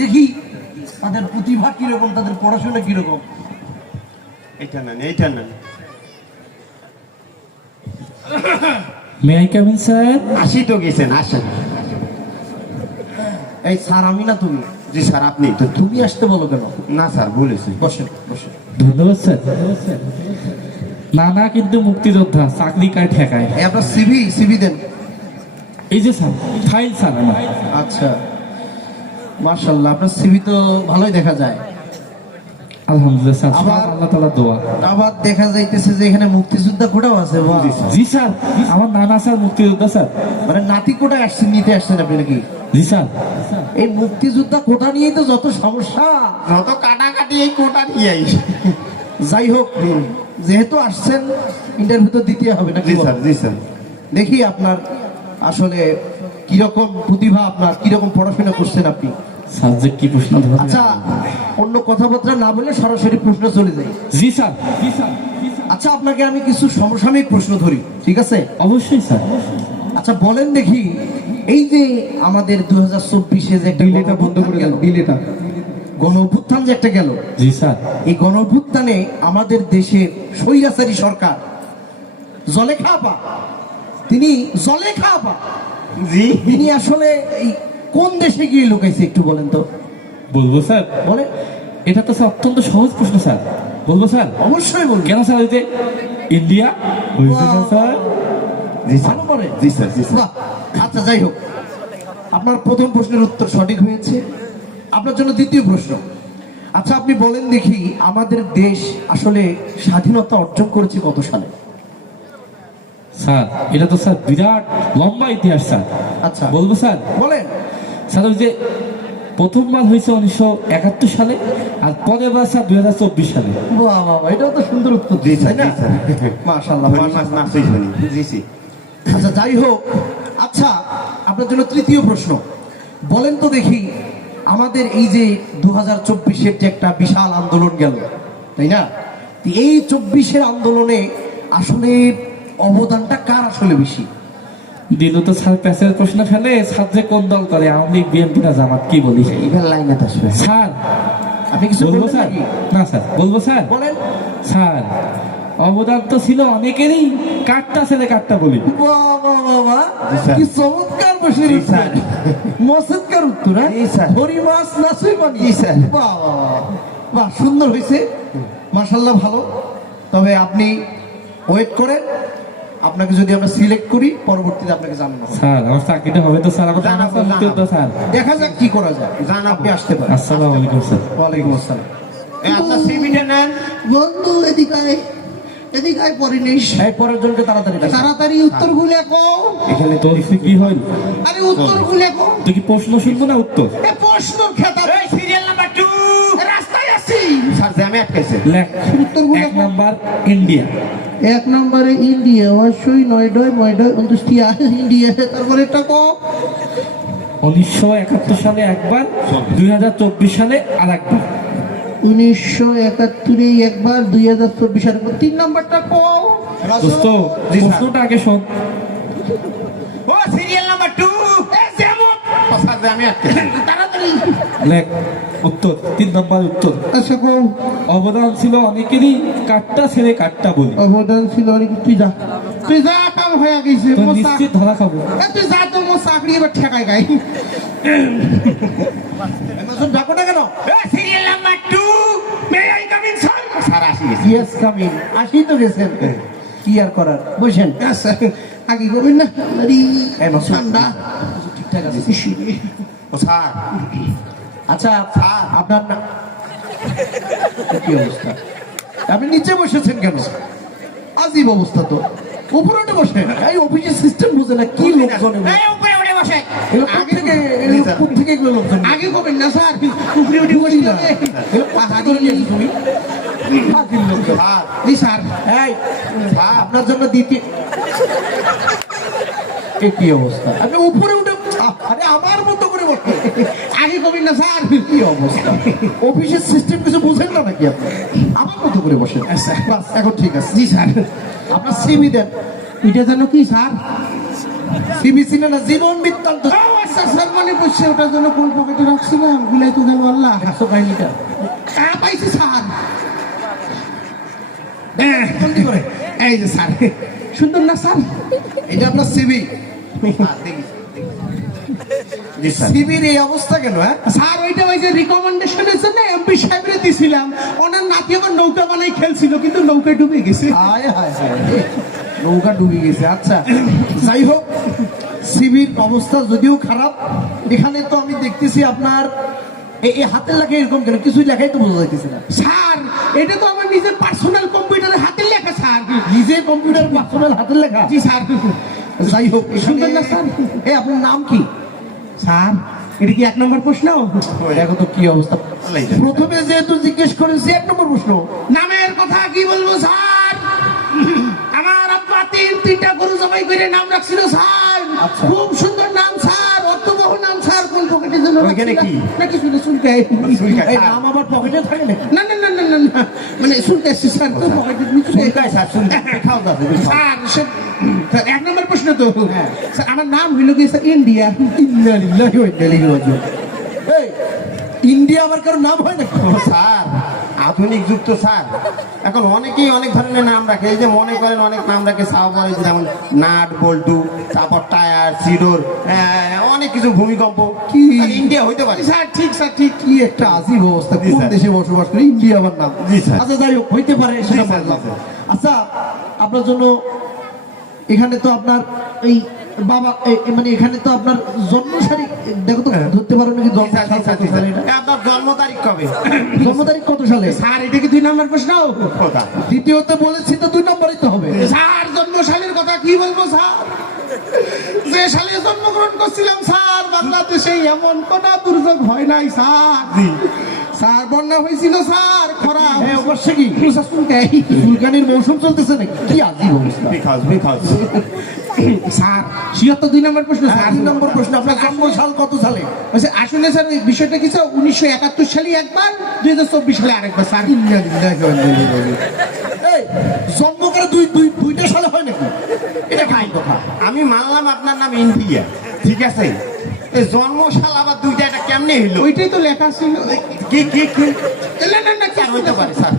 দেখি তাদের প্রতিভা কিরকম, তাদের পড়াশোনা কিরকম। এটা না, এইটা না। May I come in sir? আসি তো গেছেন, আসেন। এই স্যার আমি না তুমি? জি স্যার আপনি তো। তুমি আসতে বলো কেন? না স্যার বলেছি। বসেন বসেন। ধন্যবাদ স্যার। নানা কিন্তু মুক্তিযোদ্ধা, চাকরি কায় ঠেকায়। এই আপনার সিভি দেন। এই যে স্যার ফাইল স্যার আমার। আচ্ছা মাশাআল্লাহ, আপনার সিভি তো ভালোই দেখা যায়। আলহামদুলিল্লাহ স্যার, আবার আল্লাহ তাআলা দোয়া। আবার দেখা যাইতেছে যে এখানে মুক্তিযোদ্ধা কোটাও আছে। বাহ। জি স্যার, আমার নানা স্যার মুক্তিযোদ্ধা স্যার। মানে নাতি কোটায় আসছেন, নিতে আসছেন আপনি নাকি? জি স্যার। এই মুক্তিযোদ্ধা কোটা নিয়েই তো যত সমস্যা, যত কাটাকাটি এই কোটা নিয়েই। যাই হোক যেহেতু আসছেন ইন্টারভিউ তো দিতে হবে নাকি? জি স্যার, জি স্যার। দেখি আপনার আসলে কিরকম প্রতিভা, আপনার কিরকম পড়াশোনা করছেন আপনি। সাবজেক্ট কি প্রশ্ন ধরে? আচ্ছা অন্য কথাবার্তা না বলে সরাসরি প্রশ্ন চলে যাই। জি স্যার, জি স্যার। আচ্ছা আপনাকে আমি কিছু সমসাময়িক প্রশ্ন ধরি, ঠিক আছে? অবশ্যই স্যার। আচ্ছা বলেন দেখি, এই যে আমাদের 2024-এ যে একটা ডিলেটা বন্ধ করে দেন, ডিলেটা। গণ অভ্যুত্থান যে একটা গেল, জি স্যার। এই গণ অভ্যুত্থানে আমাদের দেশের স্বৈরাচারী সরকার জলেখা আপা, তিনি জলেখা আপা, জি। তিনি আসলে এই কোন দেশে গিয়ে লুকাইছে একটু বলেন তো। বলবো স্যার? বলে এটা তো স্যার অত্যন্ত সহজ প্রশ্ন স্যার। বলবো স্যার? অবশ্যই বলুন। কেন স্যার? হইতে ইন্ডিয়া হয়েছে না স্যার? জি স্যার, ভালো করে। জি স্যার, জি স্যার। বাহ, আচ্ছা যাই হোক, আপনার প্রথম প্রশ্নের উত্তর সঠিক হয়েছে। আপনার জন্য দ্বিতীয় প্রশ্ন। আচ্ছা আপনি বলেন দেখি, আমাদের দেশ আসলে স্বাধীনতা অর্জন করেছে কত সালে? স্যার এটা তো স্যার বিরাট লম্বা ইতিহাস স্যার। আচ্ছা বলবো স্যার? বলেন। স্যার ওই যে প্রথমবার হয়েছে 1971 সালে, আর পরের বার স্যার 2024 সালে। বাহ বাহ, এটাও তো সুন্দর উত্তর জি দিয়েছে, স্যার, তাই জি না? স্যার। মাশাআল্লাহ ধরি মাছ না সেই শুনি। জি জি। আচ্ছা যাই হোক, আচ্ছা আপনার জন্য তৃতীয় প্রশ্ন। বলেন তো দেখি, আমাদের এই যে 2024-এর যে একটা বিশাল আন্দোলন গেল, তাই না? তো এই 24-এর আন্দোলনে আসলে অবদানটা কার আসলে বেশি? দিল তো স্যার প্যাসের প্রশ্ন ফেলে, স্যার যে কোন দল করে, আওয়ামী লীগ, বিএনপি না জামাত, কি বলি? এবার লাইনে আসবে স্যার আপনি কিছু বলবো বলবেন স্যার? নাকি? না স্যার, বলবো স্যার? বলেন। স্যার অবদান তো ছিল অনেকেরই, কাটটা ছেলে কাটটা বলি। বাহ বাহ বাহ বাহ, জি স্যার। কি চমৎকার প্রশ্নের জি উত্তর, স্যার। মসজিদকার উত্তর। হ্যাঁ? জি স্যার। হরি মাছ না সুই পানি। জি স্যার। বাহ বাহ বাহ, বাহ সুন্দর হয়েছে, মাশাআল্লাহ ভালো। তবে আপনি ওয়েট করেন, আপনাকে যদি আমরা সিলেক্ট করি পরবর্তীতে আপনাকে জানানো হবে। স্যার আমার চাকরিটা হবে তো স্যার? আমার জানাবো, জানা জানাবো। স্যার। দেখা যাক কি করা যায়। জানাবো। আপনি আসতে পারেন। আসসালামু আলাইকুম স্যার। ওয়ালাইকুম আসসালাম। আপনার সিভিটা নেন। বন্ধু এদিকায় এদিকায় পরে নিস এই পরের জনকে তাড়াতাড়ি ডাক। তাড়াতাড়ি উত্তর গুলে কো। এখানে তোর কি হইল? আরে উত্তর গুলে কো। তুই কি প্রশ্ন শুনবো না উত্তর? এ প্রশ্নর খেতা এই সিরিয়াল নাম্বার 2 রাস্তায় আছি। স্যার জ্যামে আটকাইছে। লেখ। উত্তরগুলো 1 নাম্বার ইন্ডিয়া। 1 নম্বরে ইন্ডিয়া, অবশ্যই নয়ডয় 29 ইন্ডিয়া। তারপরে এটা কো। 1971 সালে একবার, 2024 সালে আর একবার। 1971 একবার, 2024 একবার। 3 নম্বরটা কো। দোস্ত জি স্যার। প্রশ্নটা আগে শোন। ও সিরিয়াল নাম্বার 2 এ যেমন স্যার জ্যামে আটকাইছে। তাড়াতাড়ি লেখ উত্তর, 3 নাম্বার উত্তর। আচ্ছা কো। অবদান ছিল অনেকেরই, কাটটা ছেলে কাটটা বলি। অবদান ছিল অনেক। তুই যা কাম হয়ে গেছে তো মোর নিশ্চিত ধরা খাবো। তুই যা তো মোর চাকরি এবার ঠেকাই গাই। এমন ডাকো না কেন? এ serial number 2 may I come in sir? Sir আসি গেছে। ইয়েস কামিং, আসি তো গেছেন, কি আর করার, বসেন। আচ্ছা আগে করবেন না। আরে এই মাসুদ, ঠান্ডা। ঠিকঠাক আছে। ও স্যার আচ্ছা আপনার কি অবস্থা? আপনি নিচে বসেছেন কেন? আজীব অবস্থা তো, উপরে উঠে বসেন। এই অফিসের সিস্টেম বুঝে না কি লোকজন এগুলো? এই উপরে উঠে বসে। এগুলো কোত্থেকে, এগুলো কোত্থেকে এগুলো লোকজন? আগে করবেন না স্যার, উপরে উঠে বসি না। এগুলো কোথা ধরে নিয়েছো তুমি? ফাজিল লোকজন। স্যার জি স্যার। এই আপনার জন্য দ্বিতীয়। এ কি অবস্থা? আপনি উপরে উঠে, আরে আমার মতো করে বসেন। আগে করবেন না স্যার। কি অবস্থা? অফিসের সিস্টেম কিছু বুঝেন না নাকি আপনি? আমার মতো করে বসেন। বাস এখন ঠিক আছে। জি স্যার। আপনার সিভি দেন। এটা জানো কি স্যার? সিভি ছিল না, জীবন বৃত্তান্ত। আচ্ছা স্যার মনে পড়ছে ওটার জন্য কোন পকেটে রাখছিলাম ভুলাই তো গেল আল্লাহ। একশো কাহিনীটা হ্যাঁ পাইছি স্যার। জলদি করে। এই যে স্যার সুন্দর না স্যার? এটা আপনার সিবি। জি স্যার। সিবির এই অবস্থা কেন? হ্যাঁ, স্যার ওইটা ওই যে রিকমেন্ডেশনের জন্য এমপি সাহেবের দিছিলাম, ওনার নাতি আমার নৌকা বানাই খেলছিল কিন্তু নৌকায় ডুবে গেছে। হায় হায় হায়, নৌকা ডুবে গেছে। আচ্ছা যাই হোক, সিবির অবস্থা যদিও খারাপ, এখানে তো আমি দেখতেছি আপনার এই হাতের লেখা এরকম কেন? কিছুই লেখাই তো বোঝা যাইতেছে না। স্যার এটা তো আমার নিজের পার্সোনাল কম্পিউটারে হাতের লেখা স্যার। নিজে কম্পিউটার পার্সোনাল হাতের লেখা? জি স্যার। যাই হোক, সুন্দর না স্যার? এই আপনার নাম কি? স্যার এটা কি 1 নম্বর প্রশ্ন? দেখো তো কি অবস্থা। প্রথমে যেহেতু জিজ্ঞেস করেছি 1 নম্বর প্রশ্ন। নামের কথা কি বলবো স্যার? আমার আব্বা তিনটা গরু জবাই করে নাম রাখছিল স্যার। আচ্ছা। খুব সুন্দর নাম স্যার, অর্থবহ নাম স্যার। কোন পকেটে যেন ওইখানে কি? নাকি শুনে শুনতে এই নাম আবার পকেটে থাকে নাকি? না না না না না না, মানে শুনতে আসছি স্যার তো পকেটে শুনকাই স্যার, শুনকাই। খাও দাদা, স্যার স্যার 1 নম্বর প্রশ্ন তো। হ্যাঁ। স্যার আমার নাম হইল কি স্যার ইন্ডিয়া। ইন্না লিল্লাহি ওয়া ইন্না ইলাইহি রাজিউন। এই ইন্ডিয়া আবার কারো নাম হয় নাকি? স্যার আধুনিক যুগ তো স্যার, এখন অনেকেই অনেক ধরনের নাম রাখে। এই যে মনে করেন অনেক নাম রাখে সাবর, যেমন নাট বল্টু, তারপর টায়ার, সিডোর, অনেক কিছু, ভূমিকম্প। কি? আর ইন্ডিয়া হইতে পারে। স্যার ঠিক স্যার ঠিক। কি একটা আজীব অবস্থা, জি, কোন স্যার। দেশে বসবাস করে ইন্ডিয়া আবার নাম? জি, স্যার। আচ্ছা যাই হোক, হইতে পারে সেটা জি, স্যার, মানলাম। জি, স্যার। আচ্ছা আপনার জন্য এখানে তো আপনার এই বাবা মানে এখানে তো আপনার জন্ম তারিখ দেখো তো, ধরতে পারো নাকি? জন্ম স্যার, সাল জি, স্যার, কত জি, সালে স্যার। এটা? আপনার জন্ম তারিখ কবে? জন্ম তারিখ কত সালে? স্যার এটা কি 2 নম্বর প্রশ্ন? কোথা? দ্বিতীয়তে বলেছি তো 2 নম্বরই তো হবে। স্যার জন্ম সালের কথা কি বলবো স্যার? যে সালে জন্মগ্রহণ করছিলাম স্যার, বাংলাদেশে এমন কোন দুর্যোগ হয় নাই স্যার। স্যার বন্যা হয়েছিল স্যার, খরা। হ্যাঁ অবশ্যই। কি শুনকাই ফুলকানির মৌসুম চলতেছে নাকি? কি আজীব অবস্থা। বিকজ স্যার 76 2 নম্বর প্রশ্ন স্যার। 2 নম্বর প্রশ্ন, আপনার জন্ম সাল কত সালে? আচ্ছা, আসলে স্যার এই বিষয়টা কি স্যার 1971 সালে একবার, 2024 সালে আরেকবার স্যার। ইন্না লিল্লাহি ওয়া ইন্না ইলাইহি রাজিউন। এই জন্ম করে দুইটা সালে হয় নাকি? এটা কেমন কথা? আমি মানলাম আপনার নাম ইন্ডিয়া, ঠিক আছে। এই জন্মশাল আবার দুইটা, এটা কেমনে হইলো? ওইটাই তো লেখা ছিল। কি কি কি? না না না স্যার হইতে পারে স্যার।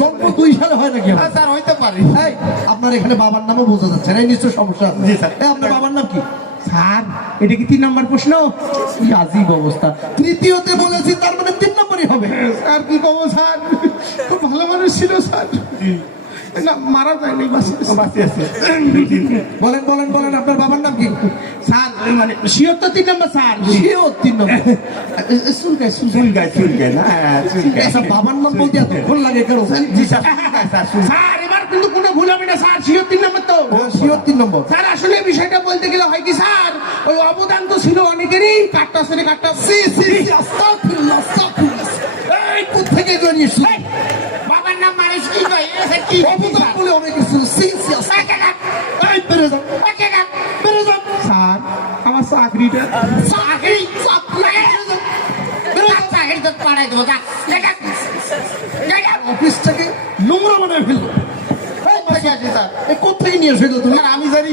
জন্ম 2 সালে হয় নাকি? হ্যাঁ, স্যার হইতে পারে। এই আপনার এখানে বাবার নামও বোঝা যাচ্ছে না, এই নিশ্চয় সমস্যা আছে। জি, স্যার। এই আপনার বাবার নাম কি? স্যার এটা কি 3 নম্বর প্রশ্ন? কি আজীব অবস্থা। তৃতীয়তে বলেছি, তার মানে 3 নম্বরই হবে। স্যার কি কব স্যার, খুব ভালো মানুষ ছিল স্যার। না মারা যায়নি, বাস বাঁচি আছে। বলেন বলেন বলেন, আপনার বাবার নাম কি? স্যার মানে 76 3 নম্বর স্যার। সেও 3 নম্বর। শুনকাই চুলকায় না, হ্যাঁ, চুলকায়। আচ্ছা বাবার নাম বলতে এতক্ষণ লাগে কেন? জি স্যার, চুলকায় স্যার, চুলকায়। স্যার এবার কিন্তু কোনো ভুল হবে না স্যার, 76 নম্বর তো। সেও 3 নম্বর। স্যার আসলে এই বিষয়টা বলতে গেলে হয় কি স্যার, ওই অবদান তো ছিল অনেকেরই, কাটটা সেরে কাটটা। সি সি সি, আস্তাগফিরুল্লাহ আস্তাগফিরুল্লাহ। এই কোত্থেকে জড়িয়ে শুনি? বাবার নাম মানুষ কি কয়? এসে কি? অবদান বলে অনেক কিছু। সি সি আস্তাগফিরুল্লাহ। এই বেরে যাও, বেরে যাও। স্যার আমার চাকরিটা। চাকরি অফিস থেকে নোংরা বানায় ফেললো। এই কোথায় আছে স্যার? এই কোত্থেকে নিয়ে এসেছো তুমি? স্যার, আমি জানি।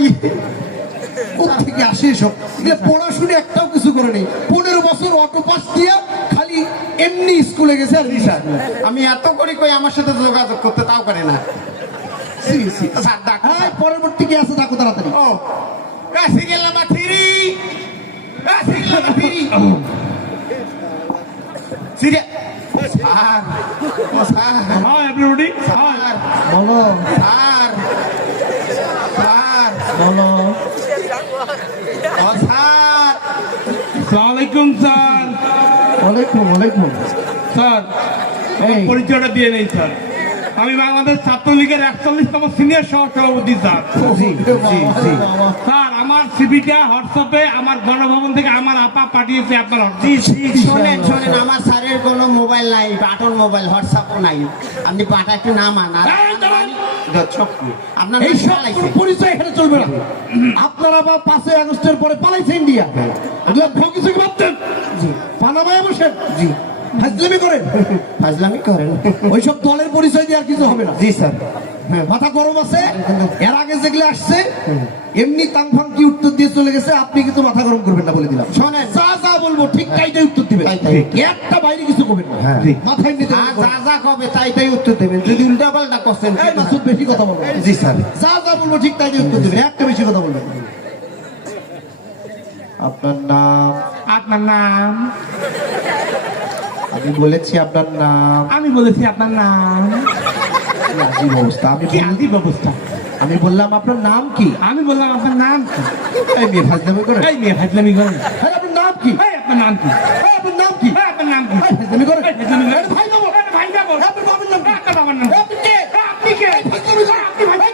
কোত্থেকে আসে এসব? এগুলো পড়াশুনে একটাও কিছু করে নেই। 15 বছর অটো পাস দিয়ে খালি এমনি স্কুলে গেছে আর স্যার, আমি এত করি কই আমার সাথে যোগাযোগ করতে, তাও করে না। C C. স্যার ডাক। হ্যাঁ পরবর্তী কি আছে দেখো তাড়াতাড়ি। ও serial number 3, serial number 3, serial. Sir, ও sir, hi everybody, hi. Sir, বলো স্যার, স্যার, বলো। ও স্যার। আসসালামু আলাইকুম স্যার। ওয়ালাইকুম ওয়ালাইকুম। স্যার এই পরিচয়টা দিয়ে নেই স্যার, আমি বাংলাদেশ ছাত্রলীগের 41তম সিনিয়র সহ সভাপতি স্যার। জি জি জি। স্যার আমার সিভিটা হোয়াটসঅ্যাপে আমার গণভবন থেকে আমার আপা পাঠিয়েছে আপনার জি জি, শোনেন শোনেন, আমার স্যারের কোনো মোবাইল নাই, বাটন মোবাইল, হোয়াটসঅ্যাপও নাই। আপনি পাটা একটু নামান। আর আপনার এই সব কোনো পরিচয় এখানে চলবে না। আপনারা বা 5 আগস্টের পরে পালাইছে ইন্ডিয়া, এগুলো ভোগ কিছু কি ভাবতেন? জি। পানামায় বসেন। জি। ফাজলামি করেন। ফাজলামি করেন। ওইসব দলের পরিচয় দিয়ে আর কিছু হবে না। জি স্যার। মাথা গরম আছে এর আগে যেগুলো আসছে এমনি তাংফাং কি উত্তর দিয়ে চলে গেছে, আপনি কিন্তু মাথা গরম করবেন না বলে দিলাম। শোনেন। যা যা বলবো ঠিক তাইটাই উত্তর দিবেন, তাই, তাই। একটা বাইরে কিছু করবেন না, হ্যাঁ। মাথায় নিতে আর যা যা কবে তাই উত্তর দেবেন, যদি উল্টা পাল্টা কোশ্চেন। মাসুদ বেশি কথা বলবো। জি স্যার। যা যা বলবো ঠিক তাইটাই উত্তর দিবেন, একটা বেশি কথা বলবেন না। আপনার নাম? আপনার নাম? আমি বলেছি আপনার নাম। আমি বলেছি আপনার নাম। কি আজীব অবস্থা। কি আজীব অবস্থা। আমি বললাম আপনার নাম কি? আমি বললাম আপনার নাম কি? এই মেয়ে ফাজলামি করে। এই মেয়ে ফাজলামি করেন। আরে আপনার নাম কি? এই আপনার নাম কি? এই আপনার নাম কি? এই আপনার নাম কি? এই ফাজলামি করে। এই ফাজলামি করেন। ভাই যাবো। এই ভাই যাবো। আপনার বাবার নাম কি? আপনার বাবার নাম কি? আপনি কে? আপনি কে? ফাজলামি করে। আপনি ভাই